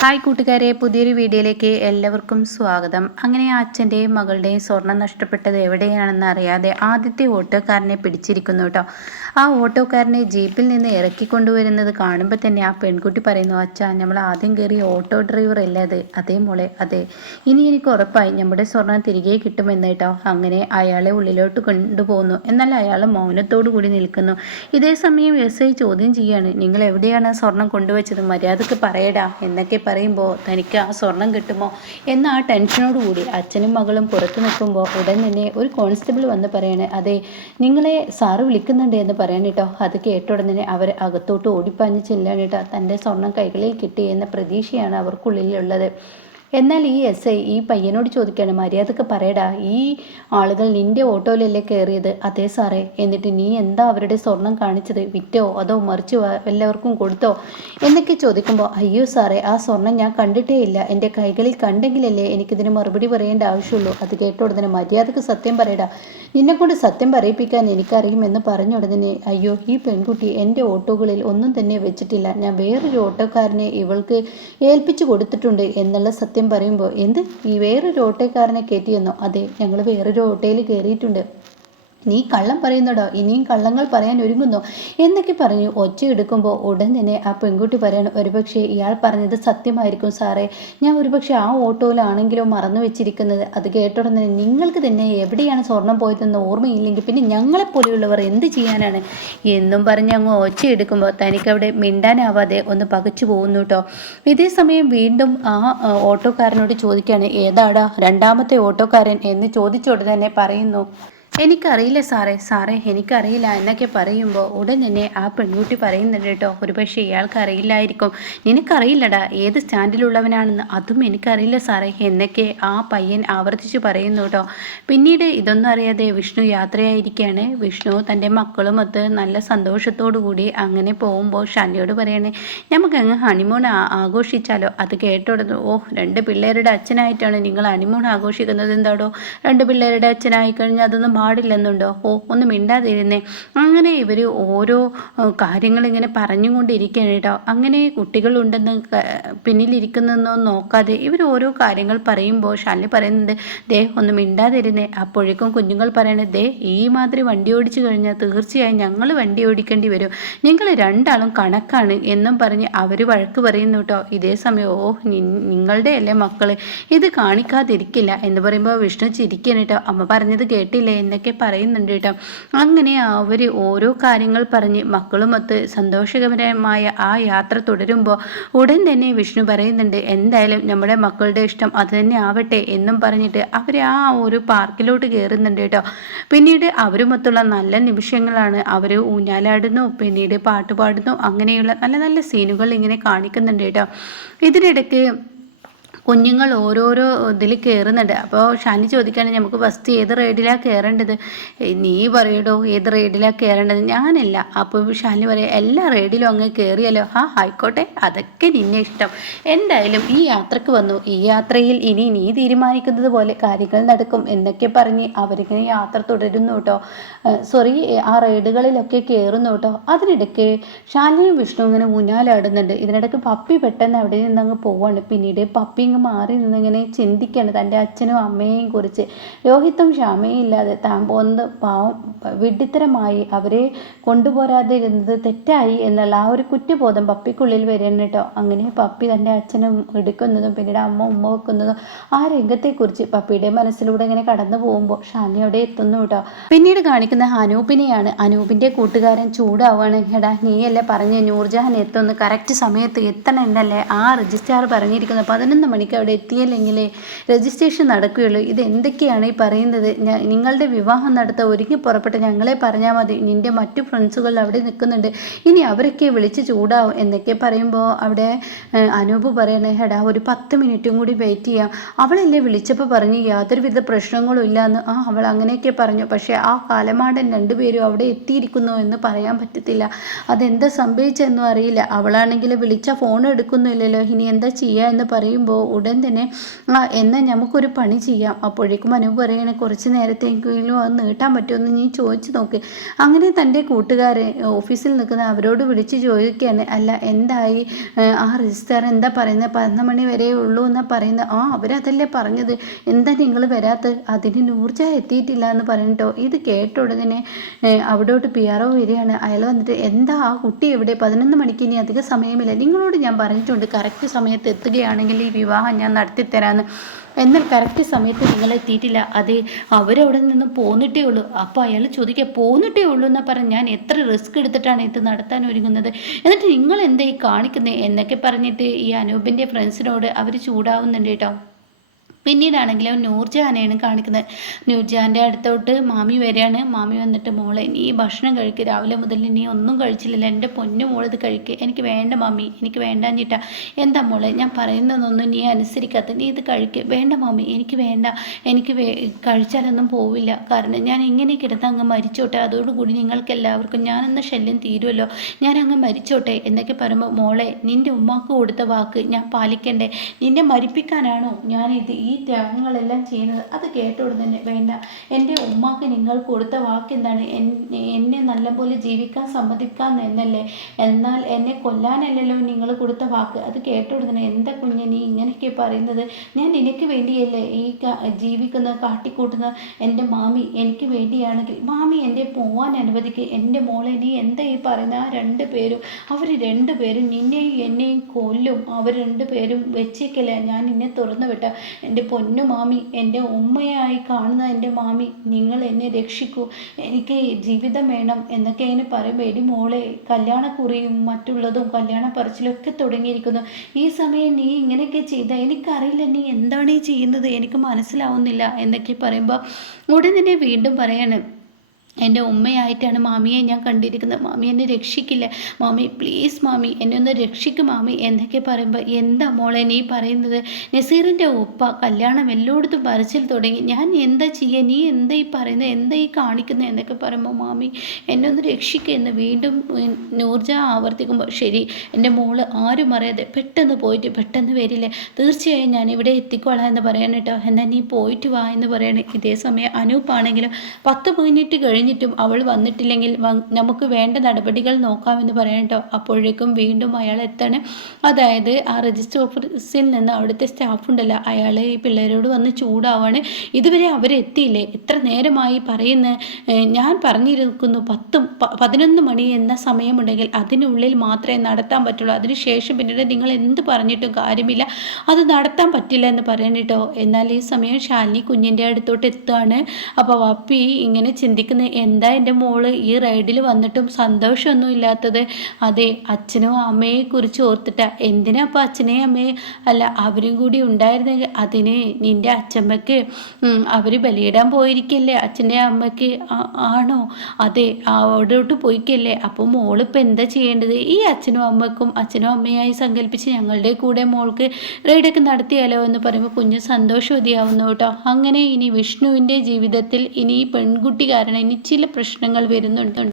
Hi കൂട്ടുകാരെ പുതിയൊരു വീഡിയോയിലേക്ക് എല്ലാവർക്കും സ്വാഗതം. അങ്ങനെ അച്ഛന്റെയും മകളുടെയും സ്വർണം നഷ്ടപ്പെട്ടത് എവിടെയാണെന്ന് അറിയാതെ ആദ്യത്തെ ഓട്ടോക്കാരനെ പിടിച്ചിരിക്കുന്നു കേട്ടോ. ആ ഓട്ടോക്കാരനെ ജീപ്പിൽ നിന്ന് ഇറക്കി കൊണ്ടുവരുന്നത് കാണുമ്പോൾ തന്നെ ആ പെൺകുട്ടി പറയുന്നു അച്ഛാ നമ്മൾ ആദ്യം കയറിയ ഓട്ടോ ഡ്രൈവർ അല്ലേ അത്? അതേ മോളെ അതെ. ഇനി എനിക്ക് ഉറപ്പായി നമ്മുടെ സ്വർണം തിരികെ കിട്ടുമെന്ന് കേട്ടോ. അങ്ങനെ അയാളെ ഉള്ളിലോട്ട് കൊണ്ടുപോകുന്നു. എന്നാൽ അയാൾ മൗനത്തോടു കൂടി നിൽക്കുന്നു. ഇതേ സമയം എസ് ഐ ചോദ്യം ചെയ്യാണ് നിങ്ങൾ എവിടെയാണ് സ്വർണം കൊണ്ടുവച്ചത്? മര്യാദയ്ക്ക് പറയടാ എന്നൊക്കെ പറയുമ്പോൾ തനിക്ക് ആ സ്വർണം കിട്ടുമോ? എന്ന ആ ടെൻഷനോട് കൂടി അച്ഛനും മകളും പുറത്ത് നിൽക്കുമ്പോൾ ഉടൻ തന്നെ ഒരു കോൺസ്റ്റബിൾ വന്ന് പറയണേ അതെ നിങ്ങളെ സാറ് വിളിക്കുന്നുണ്ട് എന്ന് പറയാൻ കേട്ടോ. അത് കേട്ട ഉടൻ തന്നെ അവർ അകത്തോട്ട് ഓടിപ്പാഞ്ഞ് ചെല്ലാൻ കേട്ടോ. തന്റെ സ്വർണം കൈകളിൽ കിട്ടി എന്ന പ്രതീക്ഷയാണ് അവർക്കുള്ളിലുള്ളത്. എന്നാൽ ഈ എസ് ഐ ഈ പയ്യനോട് ചോദിക്കുകയാണ് മര്യാദയ്ക്ക് പറയടാ ഈ ആളുകൾ നിന്റെ ഓട്ടോയിലല്ലേ കയറിയത് അതെ സാറേ എന്നിട്ട് നീ എന്താ അവരുടെ സ്വർണം കാണിച്ചത്? വിറ്റോ? അതോ മറിച്ച് എല്ലാവർക്കും കൊടുത്തോ? എന്നൊക്കെ ചോദിക്കുമ്പോൾ അയ്യോ സാറേ ആ സ്വർണം ഞാൻ കണ്ടിട്ടേ ഇല്ല. എന്റെ കൈകളിൽ കണ്ടെങ്കിലല്ലേ എനിക്കിതിന് മറുപടി പറയേണ്ട ആവശ്യമുള്ളൂ. അത് കേട്ട ഉടനെ മര്യാദയ്ക്ക് സത്യം പറയടാ നിന്നെക്കൊണ്ട് സത്യം പറയിപ്പിക്കാൻ എനിക്കറിയുമെന്ന് പറഞ്ഞ ഉടനെ അയ്യോ ഈ പെൺകുട്ടി എന്റെ ഓട്ടോകളിൽ ഒന്നും തന്നെ വെച്ചിട്ടില്ല. ഞാൻ വേറൊരു ഓട്ടോക്കാരനെ ഇവൾക്ക് ഏൽപ്പിച്ചു കൊടുത്തിട്ടുണ്ട് എന്നുള്ള സത്യം പറയുമ്പോൾ എന്ത്? ഈ വേറൊരു ഓട്ടോക്കാരനെ കയറ്റിയെന്നോ? അതെ ഞങ്ങൾ വേറൊരു ഓട്ടോയിൽ കയറിയിട്ടുണ്ട് നീ കള്ളം പറയുന്നടോ ഇനിയും കള്ളങ്ങൾ പറയാൻ ഒരുങ്ങുന്നു? എന്നൊക്കെ പറഞ്ഞു ഒച്ച എടുക്കുമ്പോൾ ഉടൻ തന്നെ ആ പെൺകുട്ടി പറയണം ഒരുപക്ഷെ ഇയാൾ പറഞ്ഞത് സത്യമായിരിക്കും സാറേ. ഞാൻ ഒരുപക്ഷെ ആ ഓട്ടോയിലാണെങ്കിലോ മറന്നു വെച്ചിരിക്കുന്നത്. അത് കേട്ടോടെ തന്നെ നിങ്ങൾക്ക് തന്നെ എവിടെയാണ് സ്വർണം പോയതെന്ന് ഓർമ്മയില്ലെങ്കിൽ പിന്നെ ഞങ്ങളെപ്പോലെയുള്ളവർ എന്ത് ചെയ്യാനാണ്? എന്നും പറഞ്ഞ് അങ്ങ് ഒച്ച എടുക്കുമ്പോൾ തനിക്കവിടെ മിണ്ടാനാവാതെ ഒന്ന് പകച്ചു പോകുന്നു കേട്ടോ ഇതേ സമയം വീണ്ടും ആ ഓട്ടോക്കാരനോട് ചോദിക്കുകയാണ് ഏതാടാ രണ്ടാമത്തെ ഓട്ടോക്കാരൻ എന്ന് ചോദിച്ചോട് തന്നെ പറയുന്നു. എനിക്കറിയില്ല സാറേ. സാറേ എനിക്കറിയില്ല എന്നൊക്കെ പറയുമ്പോൾ ഉടൻ തന്നെ ആ പെൺകുട്ടി പറയുന്നുണ്ട് കേട്ടോ. ഒരുപക്ഷെ ഇയാൾക്ക് അറിയില്ലായിരിക്കും നിനക്കറിയില്ലടാ ഏത് സ്റ്റാൻഡിലുള്ളവനാണെന്ന്. അതും എനിക്കറിയില്ല സാറേ എന്നൊക്കെ ആ പയ്യൻ ആവർത്തിച്ച് പറയുന്നു കേട്ടോ. പിന്നീട് ഇതൊന്നും അറിയാതെ വിഷ്ണു യാത്രയായിരിക്കുകയാണ് വിഷ്ണു തന്റെ മക്കളുമൊത്ത് നല്ല സന്തോഷത്തോടു കൂടി അങ്ങനെ പോകുമ്പോൾ ഷാനിയോട് പറയണേ നമുക്ക് അങ്ങ് ഹണിമൂൺ ആഘോഷിച്ചാലോ? അത് കേട്ടോടുന്നു ഓ രണ്ട് പിള്ളേരുടെ അച്ഛനായിട്ടാണ് നിങ്ങൾ ഹണിമൂൺ ആഘോഷിക്കുന്നത് എന്താടോ? രണ്ട് പിള്ളേരുടെ അച്ഛനായി കഴിഞ്ഞാൽ അതൊന്നും പാടില്ലെന്നുണ്ടോ? ഓ ഒന്ന് മിണ്ടാതിരുന്നേ. അങ്ങനെ ഇവർ ഓരോ കാര്യങ്ങളിങ്ങനെ പറഞ്ഞുകൊണ്ടിരിക്കുകയാണ് കേട്ടോ. അങ്ങനെ കുട്ടികളുണ്ടെന്ന് പിന്നിലിരിക്കുന്നതെന്നോ നോക്കാതെ ഇവർ ഓരോ കാര്യങ്ങൾ പറയുമ്പോൾ ഷാലി പറയുന്നുണ്ട് ദേ ഒന്ന് മിണ്ടാതിരുന്നേ. അപ്പോഴേക്കും കുഞ്ഞുങ്ങൾ പറയണത് ദേ ഈ മാതിരി വണ്ടി ഓടിച്ചു കഴിഞ്ഞാൽ തീർച്ചയായും ഞങ്ങൾ വണ്ടി ഓടിക്കേണ്ടി വരും. നിങ്ങൾ രണ്ടാളും കണക്കാണ് എന്നും പറഞ്ഞ് അവർ വഴക്ക് പറയുന്നു കേട്ടോ. ഇതേ സമയം ഓ നിങ്ങളുടെ അല്ലേ മക്കൾ ഇത് കാണിക്കാതിരിക്കില്ല എന്ന് പറയുമ്പോൾ വിഷ്ണു ചിരിക്കണം കേട്ടോ. അമ്മ പറഞ്ഞത് കേട്ടില്ലേ? എന്നൊക്കെ പറയുന്നുണ്ട് കേട്ടോ. അങ്ങനെ അവർ ഓരോ കാര്യങ്ങൾ പറഞ്ഞ് മക്കളുമൊത്ത് സന്തോഷകരമായ ആ യാത്ര തുടരുമ്പോൾ ഉടൻ തന്നെ വിഷ്ണു പറയുന്നുണ്ട് എന്തായാലും നമ്മുടെ മക്കളുടെ ഇഷ്ടം അത് തന്നെ ആവട്ടെ എന്നും പറഞ്ഞിട്ട് അവർ ആ ഒരു പാർക്കിലോട്ട് കയറുന്നുണ്ട് കേട്ടോ. പിന്നീട് അവരുമൊത്തുള്ള നല്ല നിമിഷങ്ങളാണ് അവർ ഊഞ്ഞാലാടുന്നു പിന്നീട് പാട്ട് പാടുന്നു അങ്ങനെയുള്ള നല്ല നല്ല സീനുകൾ ഇങ്ങനെ കാണിക്കുന്നുണ്ട് കേട്ടോ. ഇതിനിടയ്ക്ക് കുഞ്ഞുങ്ങൾ ഓരോരോ ഇതിൽ കയറുന്നുണ്ട് അപ്പോൾ ഷാനി ചോദിക്കുകയാണെങ്കിൽ നമുക്ക് ഫസ്റ്റ് ഏത് റൈഡിലാണ് കയറേണ്ടത് നീ പറയടോ ഏത് റൈഡിലാണ് കയറേണ്ടത് ഞാനല്ല. അപ്പോൾ ഷാനി പറയാം എല്ലാ റൈഡിലും അങ്ങ് കയറിയല്ലോ ആ ആയിക്കോട്ടെ അതൊക്കെ നിന്നെ ഇഷ്ടം. എന്തായാലും ഈ യാത്രയ്ക്ക് വന്നു. ഈ യാത്രയിൽ ഇനി നീ തീരുമാനിക്കുന്നത് പോലെ കാര്യങ്ങൾ നടക്കും എന്നൊക്കെ പറഞ്ഞ് അവരിങ്ങനെ യാത്ര തുടരുന്നു കേട്ടോ. സോറി ആ റൈഡുകളിലൊക്കെ കയറുന്നു കേട്ടോ. അതിനിടയ്ക്ക് ഷാനിയും വിഷ്ണു ഇങ്ങനെ ഊഞ്ഞാലാടുന്നുണ്ട്. ഇതിനിടയ്ക്ക് പപ്പി പെട്ടെന്ന് അവിടെ നിന്ന് അങ്ങ് പോവാണ്. പിന്നീട് പപ്പി ഇങ്ങ് മാറി നിന്നിങ്ങനെ ചിന്തിക്കുകയാണ് തന്റെ അച്ഛനും അമ്മയെയും കുറിച്ച്. രോഹിത്തും ക്ഷമയും ഇല്ലാതെ താൻ പോകുന്നത് പാവം വിഡ്ഢിത്തരമായി അവരെ കൊണ്ടുപോരാതെ ഇരുന്നത് തെറ്റായി എന്നുള്ള ആ ഒരു കുറ്റബോധം പപ്പിക്കുള്ളിൽ വരുന്നു കേട്ടോ അങ്ങനെ പപ്പി തന്റെ അച്ഛനും എടുക്കുന്നതും പിന്നീട് അമ്മ ഉമ്മ വെക്കുന്നതും ആ രംഗത്തെക്കുറിച്ച് പപ്പിയുടെ മനസ്സിലൂടെ ഇങ്ങനെ കടന്നു പോകുമ്പോൾ ഷാനി അവിടെ എത്തുന്നു കേട്ടോ പിന്നീട് കാണിക്കുന്ന അനൂപിനെയാണ് അനൂപിന്റെ കൂട്ടുകാരൻ ചൂടാവുകയാണ് എടാ നീയല്ലേ പറഞ്ഞ് നൂർജഹാൻ എത്തുന്നു. കറക്റ്റ് സമയത്ത് എത്തണം എന്നല്ലേ ആ രജിസ്ട്രാർ പറഞ്ഞിരിക്കുന്നത്. പതിനൊന്ന് മണിക്ക് അവിടെ എത്തിയില്ലെങ്കിലേ രജിസ്ട്രേഷൻ നടക്കുകയുള്ളൂ. ഇത് എന്തൊക്കെയാണ് ഈ പറയുന്നത്? നിങ്ങളുടെ വിവാഹം നടത്ത ഒരുങ്ങി പുറപ്പെട്ട് ഞങ്ങളെ പറഞ്ഞാൽ മതി. നിന്റെ മറ്റു ഫ്രണ്ട്സുകൾ അവിടെ നിൽക്കുന്നുണ്ട്. ഇനി അവരൊക്കെ വിളിച്ച് ചൂടാവും എന്നൊക്കെ പറയുമ്പോൾ അവിടെ അനൂപ് പറയണേ എടാ ഒരു പത്ത് മിനിറ്റും കൂടി വെയിറ്റ് ചെയ്യാം. അവളല്ലേ വിളിച്ചപ്പോൾ പറഞ്ഞു യാതൊരുവിധ പ്രശ്നങ്ങളും ഇല്ലയെന്ന് ആ അവൾ അങ്ങനെയൊക്കെ പറഞ്ഞു. പക്ഷേ ആ കാലമാടൻ രണ്ടുപേരും അവിടെ എത്തിയിരിക്കുന്നു എന്ന് പറയാൻ പറ്റത്തില്ല. അതെന്താ സംഭവിച്ചെന്നും അറിയില്ല. അവളാണെങ്കിൽ വിളിച്ച ഫോൺ എടുക്കുന്നില്ലല്ലോ ഇനി എന്താ ചെയ്യുക എന്ന് പറയുമ്പോൾ ഉടൻ തന്നെ എന്നാൽ നമുക്കൊരു പണി ചെയ്യാം. അപ്പോഴേക്കും അനു പറയണേ കുറച്ച് നേരത്തേക്കെങ്കിലും അത് നീട്ടാൻ പറ്റുമെന്ന് നീ ചോദിച്ചു നോക്ക്. അങ്ങനെ തന്റെ കൂട്ടുകാരെ ഓഫീസിൽ നിൽക്കുന്ന അവരോട് വിളിച്ച് ചോദിക്കുകയാണ് അല്ല എന്തായി? ആ രജിസ്റ്റർ എന്താ പറയുന്നത്? പതിനൊന്ന് മണി വരെ ഉള്ളൂ എന്നാ പറയുന്നത്. ആ അവരതല്ലേ പറഞ്ഞത്. എന്താ നിങ്ങൾ വരാത്തത്? അതിന് നൂർജ എത്തിയിട്ടില്ല എന്ന് പറഞ്ഞിട്ടോ? ഇത് കേട്ട ഉടനെ അവിടോട്ട് പി ആർ ഒ വരികയാണ്. അയാൾ വന്നിട്ട് എന്താ ആ കുട്ടി എവിടെ പതിനൊന്ന് മണിക്ക് ഇനി അധിക സമയമില്ല. നിങ്ങളോട് ഞാൻ പറഞ്ഞിട്ടുണ്ട് കറക്റ്റ് സമയത്ത് എത്തുകയാണെങ്കിൽ ഈ വിവാഹം ഞാൻ നടത്തിത്തരാമെന്ന് എന്നാൽ കറക്റ്റ് സമയത്ത് നിങ്ങൾ എത്തിയിട്ടില്ല. അതെ അവരവിടെ നിന്ന് പോന്നിട്ടേ ഉള്ളൂ. അപ്പോൾ അയാൾ ചോദിക്കുക പോന്നിട്ടേ ഉള്ളൂ എന്നാ പറഞ്ഞ് ഞാൻ എത്ര റിസ്ക് എടുത്തിട്ടാണ് ഇത് നടത്താൻ ഒരുങ്ങുന്നത്? എന്നിട്ട് നിങ്ങൾ എന്തായി കാണിക്കുന്നത് എന്നൊക്കെ പറഞ്ഞിട്ട് ഈ അനൂപിന്റെ ഫ്രണ്ട്സിനോട് അവർ ചൂടാവുന്നുണ്ട് കേട്ടോ. പിന്നീടാണെങ്കിലും നൂർജഹാനെയാണ് കാണിക്കുന്നത്. നൂർജഹാന്റെ അടുത്തോട്ട് മാമി വരികയാണ്. മാമി വന്നിട്ട് മോളെ നീ ഭക്ഷണം കഴിക്കുക രാവിലെ മുതൽ നീ ഒന്നും കഴിച്ചില്ലല്ലോ. എന്റെ പൊന്നു മോളിത് കഴിക്കുക എനിക്ക് വേണ്ട മാമി. എനിക്ക് വേണ്ടാഞ്ഞിട്ടാ എന്താ മോളെ? ഞാൻ പറയുന്നതൊന്നും നീ അനുസരിക്കാത്ത. നീ ഇത് കഴിക്കുക വേണ്ട മാമി. എനിക്ക് വേണ്ട. എനിക്ക് കഴിച്ചാലൊന്നും പോവില്ല. കാരണം ഞാൻ ഇങ്ങനെ കിടന്ന് അങ്ങ് മരിച്ചോട്ടെ. അതോടുകൂടി നിങ്ങൾക്ക് എല്ലാവർക്കും ഞാനെന്ന ശല്യം തീരുമല്ലോ ഞാൻ അങ്ങ് മരിച്ചോട്ടെ. എന്നൊക്കെ പറയുമ്പോൾ മോളെ നിന്റെ ഉമ്മാക്ക് കൊടുത്ത വാക്ക് ഞാൻ പാലിക്കണ്ടേ? നിന്നെ മരിപ്പിക്കാനാണോ ഞാനിത് ഈ ത്യാഗങ്ങളെല്ലാം ചെയ്യുന്നത്. അത് കേട്ട തന്നെ വേണ്ട എന്റെ ഉമ്മാക്ക് നിങ്ങൾ കൊടുത്ത വാക്ക് എന്താണ് എന്നെ നല്ലപോലെ ജീവിക്കാൻ സമ്മതിക്കാം എന്നല്ലേ? എന്നാൽ എന്നെ കൊല്ലാനല്ലല്ലോ നിങ്ങൾ കൊടുത്ത വാക്ക്. അത് കേട്ട തന്നെ എന്താ കുഞ്ഞെ നീ ഇങ്ങനെയൊക്കെ പറയുന്നത്? ഞാൻ നിനക്ക് വേണ്ടിയല്ലേ ഈ ജീവിക്കുന്ന കാട്ടിക്കൂട്ടുന്ന എന്റെ മാമി എനിക്ക് വേണ്ടിയാണെങ്കിൽ? മാമി എന്റെ പോവാൻ അനുവദിക്കുക എന്റെ മോളെ നീ എന്താ ഈ പറയുന്ന? ആ രണ്ട് പേരും അവർ രണ്ട് പേരും നിന്നെയും എന്നെയും കൊല്ലും. അവർ രണ്ട് പേരും വെച്ചേക്കല്ലേ? ഞാൻ നിന്നെ തുറന്നു വിട്ട. എന്റെ പൊന്നു മാമി എന്റെ ഉമ്മയായി കാണുന്ന എന്റെ മാമി നിങ്ങൾ എന്നെ രക്ഷിക്കൂ. എനിക്ക് ജീവിതം വേണം എന്നൊക്കെ അതിന് പറയുമ്പോൾ എടി മോളെ കല്യാണക്കുറിയും മറ്റുള്ളതും കല്യാണ പറച്ചിലൊക്കെ തുടങ്ങിയിരിക്കുന്നു. ഈ സമയം നീ ഇങ്ങനെയൊക്കെ ചെയ്ത എനിക്കറിയില്ല നീ എന്താണ് ഈ ചെയ്യുന്നത് എനിക്ക് മനസ്സിലാവുന്നില്ല എന്നൊക്കെ പറയുമ്പോൾ ഉടൻ തന്നെ വീണ്ടും പറയാണ് എന്റെ ഉമ്മയായിട്ടാണ് മാമിയെ ഞാൻ കണ്ടിരിക്കുന്നത്. മാമി എന്നെ രക്ഷിക്കില്ല. മാമി പ്ലീസ് മാമി എന്നെ ഒന്ന് രക്ഷിക്കും മാമി എന്നൊക്കെ പറയുമ്പോൾ എന്താ മോളെ നീ പറയുന്നത്? നസീറിന്റെ ഉപ്പ കല്യാണം എല്ലായിടത്തും പരച്ചിൽ തുടങ്ങി. ഞാൻ എന്താ ചെയ്യുക? നീ എന്താ ഈ പറയുന്നത്? എന്താ ഈ കാണിക്കുന്നത്? എന്നൊക്കെ പറയുമ്പോൾ മാമി എന്നെ ഒന്ന് രക്ഷിക്കുക എന്ന് വീണ്ടും നൂർജ ആവർത്തിക്കുമ്പോൾ ശരി എന്റെ മോൾ ആരും അറിയാതെ പെട്ടെന്ന് പോയിട്ട് പെട്ടെന്ന് വരില്ലേ. തീർച്ചയായും ഞാൻ ഇവിടെ എത്തിക്കോളാം എന്ന് പറയാൻ കേട്ടോ. എന്നാൽ നീ പോയിട്ട് വാ എന്ന് പറയണേ. ഇതേ സമയം അനൂപ്പാണെങ്കിലും പത്ത് മിനിറ്റ് കഴിഞ്ഞ് കഴിഞ്ഞിട്ടും അവൾ വന്നിട്ടില്ലെങ്കിൽ നമുക്ക് വേണ്ട നടപടികൾ നോക്കാമെന്ന് പറയാം കേട്ടോ അപ്പോഴേക്കും വീണ്ടും അയാൾ എത്താണ്. അതായത് ആ രജിസ്റ്റർ ഓഫീസിൽ നിന്ന് അവിടുത്തെ സ്റ്റാഫ് ഉണ്ടല്ലോ. അയാൾ ഈ പിള്ളേരോട് വന്ന് ചൂടാവാണ്. ഇതുവരെ അവരെത്തിയില്ലേ എത്ര നേരമായി പറയുന്ന? ഞാൻ പറഞ്ഞിരിക്കുന്നു പത്തും പതിനൊന്ന് മണി എന്ന സമയമുണ്ടെങ്കിൽ അതിനുള്ളിൽ മാത്രമേ നടത്താൻ പറ്റുള്ളൂ. അതിനുശേഷം പിന്നീട് നിങ്ങൾ എന്ത് പറഞ്ഞിട്ടും കാര്യമില്ല. അത് നടത്താൻ പറ്റില്ല എന്ന് പറയണിട്ടോ എന്നാൽ ഈ സമയം ശാലിനി കുഞ്ഞിന്റെ അടുത്തോട്ട് എത്തുകയാണ്. അപ്പോൾ വപ്പി ഇങ്ങനെ ചിന്തിക്കുന്ന എന്താ എന്റെ മോൾ ഈ റൈഡിൽ വന്നിട്ടും സന്തോഷമൊന്നും ഇല്ലാത്തത്? അതെ അച്ഛനും അമ്മയെ കുറിച്ച് ഓർത്തിട്ട. എന്തിനാ അപ്പോൾ അച്ഛനെയും അമ്മയെ അല്ല അവരും കൂടി ഉണ്ടായിരുന്നെങ്കിൽ അതിന് നിന്റെ അച്ഛമ്മക്ക് അവർ ബലിയിടാൻ പോയിരിക്കല്ലേ? അച്ഛന്റെ അമ്മയ്ക്ക് ആണോ? അതെ അവിടോട്ട് പോയിക്കല്ലേ? അപ്പോൾ മോളിപ്പോൾ എന്താ ചെയ്യേണ്ടത്? ഈ അച്ഛനും അമ്മക്കും അച്ഛനും അമ്മയായി സങ്കല്പിച്ച് ഞങ്ങളുടെ കൂടെ മോൾക്ക് റൈഡൊക്കെ നടത്തിയാലോ എന്ന് പറയുമ്പോൾ കുഞ്ഞ് സന്തോഷവതിയാവുന്നു കേട്ടോ അങ്ങനെ ഇനി വിഷ്ണുവിന്റെ ജീവിതത്തിൽ ഇനി പെൺകുട്ടി കാരണം ഇനി ചില പ്രശ്നങ്ങൾ വരുന്നുണ്ട്.